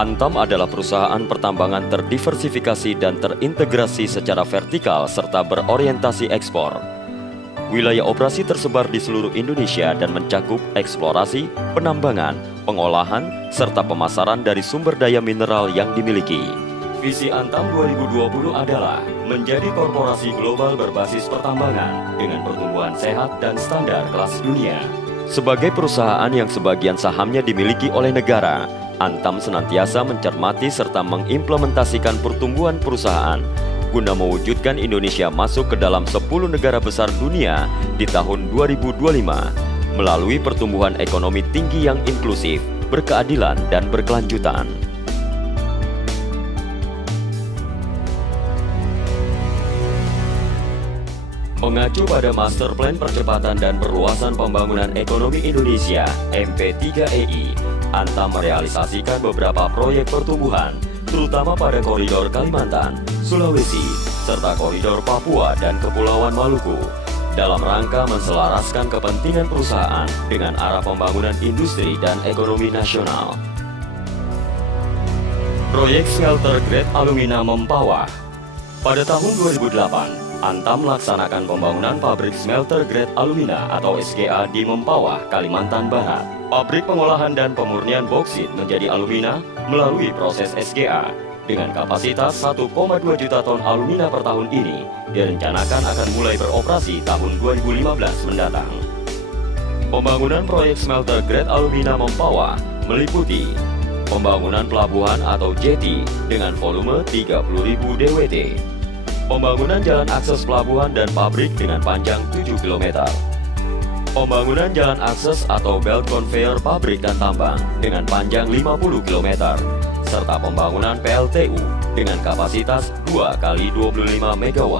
Antam adalah perusahaan pertambangan terdiversifikasi dan terintegrasi secara vertikal serta berorientasi ekspor. Wilayah operasi tersebar di seluruh Indonesia dan mencakup eksplorasi, penambangan, pengolahan, serta pemasaran dari sumber daya mineral yang dimiliki. Visi Antam 2020 adalah menjadi korporasi global berbasis pertambangan dengan pertumbuhan sehat dan standar kelas dunia. Sebagai perusahaan yang sebagian sahamnya dimiliki oleh negara, Antam senantiasa mencermati serta mengimplementasikan pertumbuhan perusahaan guna mewujudkan Indonesia masuk ke dalam 10 negara besar dunia di tahun 2025 melalui pertumbuhan ekonomi tinggi yang inklusif, berkeadilan, dan berkelanjutan. Mengacu pada Master Plan Percepatan dan Perluasan Pembangunan Ekonomi Indonesia (MP3EI), Antam merealisasikan beberapa proyek pertumbuhan, terutama pada koridor Kalimantan, Sulawesi, serta koridor Papua dan Kepulauan Maluku, dalam rangka menselaraskan kepentingan perusahaan dengan arah pembangunan industri dan ekonomi nasional. Proyek Smelter Grade Alumina Mempawah. Pada tahun 2008, Antam melaksanakan pembangunan pabrik smelter grade alumina atau SGA di Mempawah, Kalimantan Barat. Pabrik pengolahan dan pemurnian boksit menjadi alumina melalui proses SGA dengan kapasitas 1,2 juta ton alumina per tahun ini direncanakan akan mulai beroperasi tahun 2015 mendatang. Pembangunan proyek smelter grade alumina Mempawah meliputi pembangunan pelabuhan atau jetty dengan volume 30.000 DWT, pembangunan jalan akses pelabuhan dan pabrik dengan panjang 7 km, pembangunan jalan akses atau belt conveyor pabrik dan tambang dengan panjang 50 km, serta pembangunan PLTU dengan kapasitas 2 x 25 MW.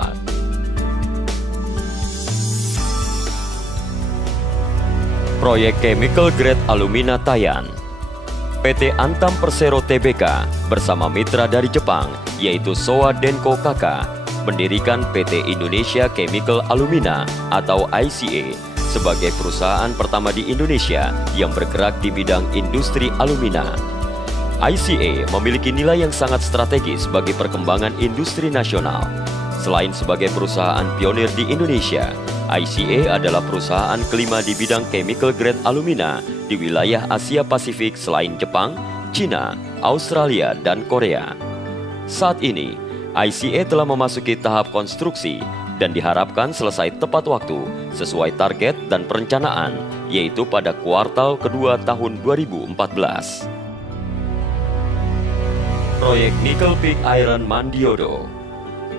Proyek Chemical Grade Alumina Tayan. PT Antam Persero Tbk bersama mitra dari Jepang yaitu Showa Denko KK mendirikan PT Indonesia Chemical Alumina atau ICA sebagai perusahaan pertama di Indonesia yang bergerak di bidang industri alumina. ICA memiliki nilai yang sangat strategis bagi perkembangan industri nasional. Selain sebagai perusahaan pionir di Indonesia, ICA adalah perusahaan kelima di bidang chemical grade alumina di wilayah Asia Pasifik selain Jepang, Cina, Australia, dan Korea. Saat ini, ICA telah memasuki tahap konstruksi dan diharapkan selesai tepat waktu sesuai target dan perencanaan, yaitu pada kuartal kedua tahun 2014. Proyek Nickel Pig Iron Mandiodo.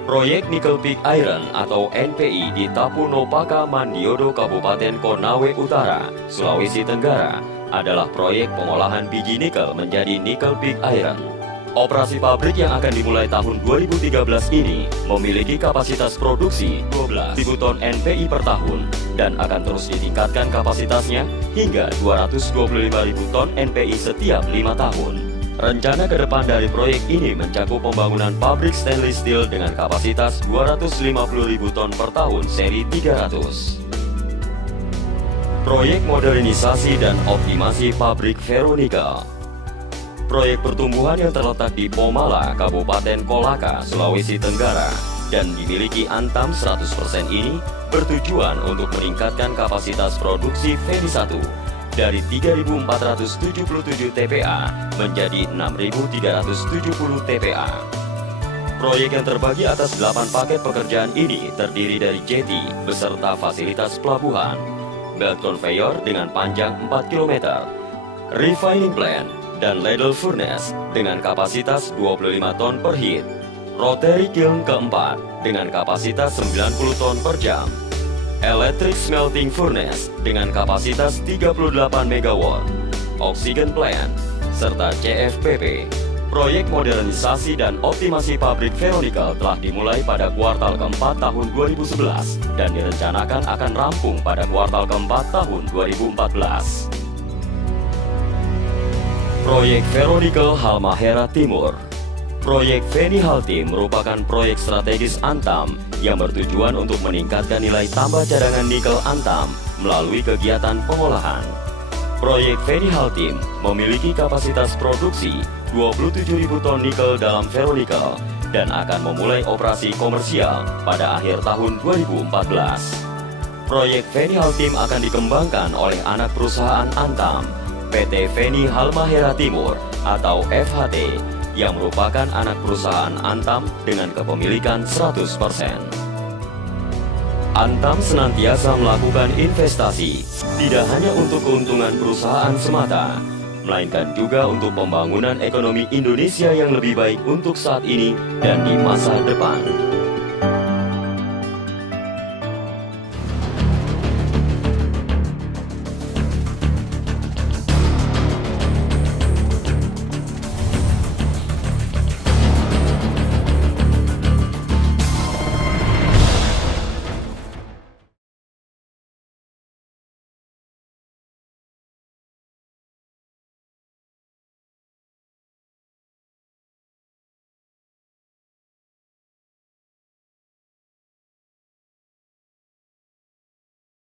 Proyek Nickel Pig Iron atau NPI di Tapunopaka Mandiodo, Kabupaten Konawe Utara, Sulawesi Tenggara adalah proyek pengolahan biji nikel menjadi Nickel Pig Iron. Operasi pabrik yang akan dimulai tahun 2013 ini memiliki kapasitas produksi 12.000 ton NPI per tahun dan akan terus ditingkatkan kapasitasnya hingga 225.000 ton NPI setiap 5 tahun. Rencana ke depan dari proyek ini mencakup pembangunan pabrik stainless steel dengan kapasitas 250.000 ton per tahun seri 300. Proyek modernisasi dan optimasi pabrik ferronikel. Proyek pertumbuhan yang terletak di Pomala, Kabupaten Kolaka, Sulawesi Tenggara dan dimiliki Antam 100% ini bertujuan untuk meningkatkan kapasitas produksi VD1 dari 3.477 TPA menjadi 6.370 TPA. Proyek yang terbagi atas 8 paket pekerjaan ini terdiri dari jetty beserta fasilitas pelabuhan, belt conveyor dengan panjang 4 km, refining plant, dan ladle furnace dengan kapasitas 25 ton per heat, rotary kiln keempat dengan kapasitas 90 ton per jam, electric smelting furnace dengan kapasitas 38 MW, oxygen plant, serta CFPP. Proyek modernisasi dan optimasi pabrik ferronikel telah dimulai pada kuartal keempat tahun 2011 dan direncanakan akan rampung pada kuartal keempat tahun 2014. Proyek Ferronikel Halmahera Timur. Proyek Feni Haltim merupakan proyek strategis Antam yang bertujuan untuk meningkatkan nilai tambah cadangan nikel Antam melalui kegiatan pengolahan. Proyek Feni Haltim memiliki kapasitas produksi 27.000 ton nikel dalam ferronikel dan akan memulai operasi komersial pada akhir tahun 2014. Proyek Feni Haltim akan dikembangkan oleh anak perusahaan Antam, PT Feni Halmahera Timur atau FHT, yang merupakan anak perusahaan Antam dengan kepemilikan 100%. Antam senantiasa melakukan investasi, tidak hanya untuk keuntungan perusahaan semata, melainkan juga untuk pembangunan ekonomi Indonesia yang lebih baik untuk saat ini dan di masa depan.